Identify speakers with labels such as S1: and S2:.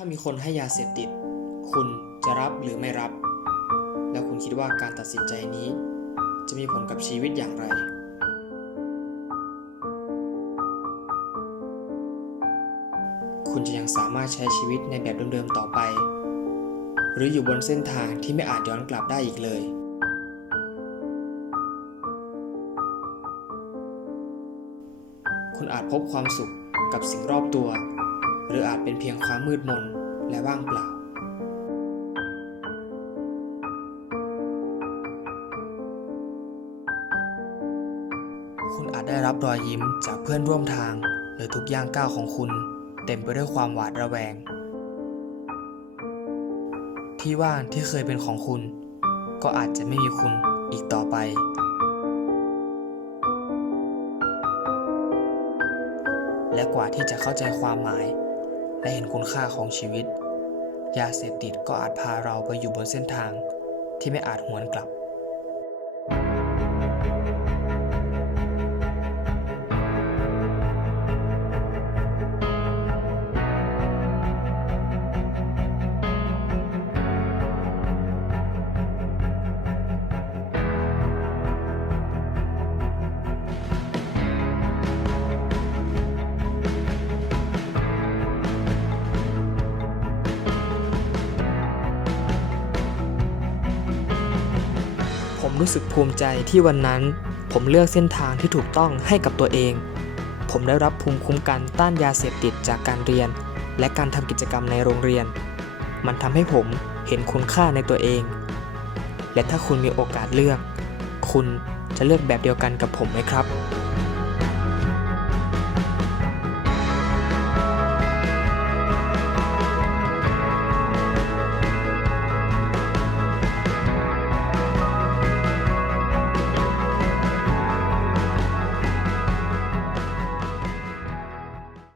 S1: ถ้ามีคนให้ยาเสพติด คุณจะรับหรือไม่รับ แล้วคุณคิดว่าการตัดสินใจนี้ จะมีผลกับชีวิตอย่างไรคุณจะยังสามารถใช้ชีวิตในแบบเดิมๆต่อไป หรืออยู่บนเส้นทางที่ไม่อาจย้อนกลับได้อีกเลย คุณอาจพบความสุขกับสิ่งรอบตัว รืออาจเป็นเพียงความมืดมนและว่างเปล่า คุณอาจได้รับรอยยิ้มจากเพื่อนร่วมทาง หรือทุกย่างก้าวของคุณ เต็มไปด้วยความหวาดระแวง ที่ว่างที่เคยเป็นของคุณ ก็อาจจะไม่มีคุณอีกต่อไปและกว่าที่จะเข้าใจความหมาย และเห็นคุณค่าของชีวิต ยาเสพติดก็อาจพาเราไปอยู่บนเส้นทางที่ไม่อาจหวนกลับ รู้สึกภูมิใจที่วันนั้น ผมเลือกเส้นทางที่ถูกต้องให้กับตัวเอง ผมได้รับภูมิคุ้มกันต้านยาเสพติดจากการเรียน และการทำกิจกรรมในโรงเรียน มันทำให้ผมเห็นคุณค่าในตัวเอง และถ้าคุณมีโอกาสเลือก คุณจะเลือกแบบเดียวกันกับผมไหมครับ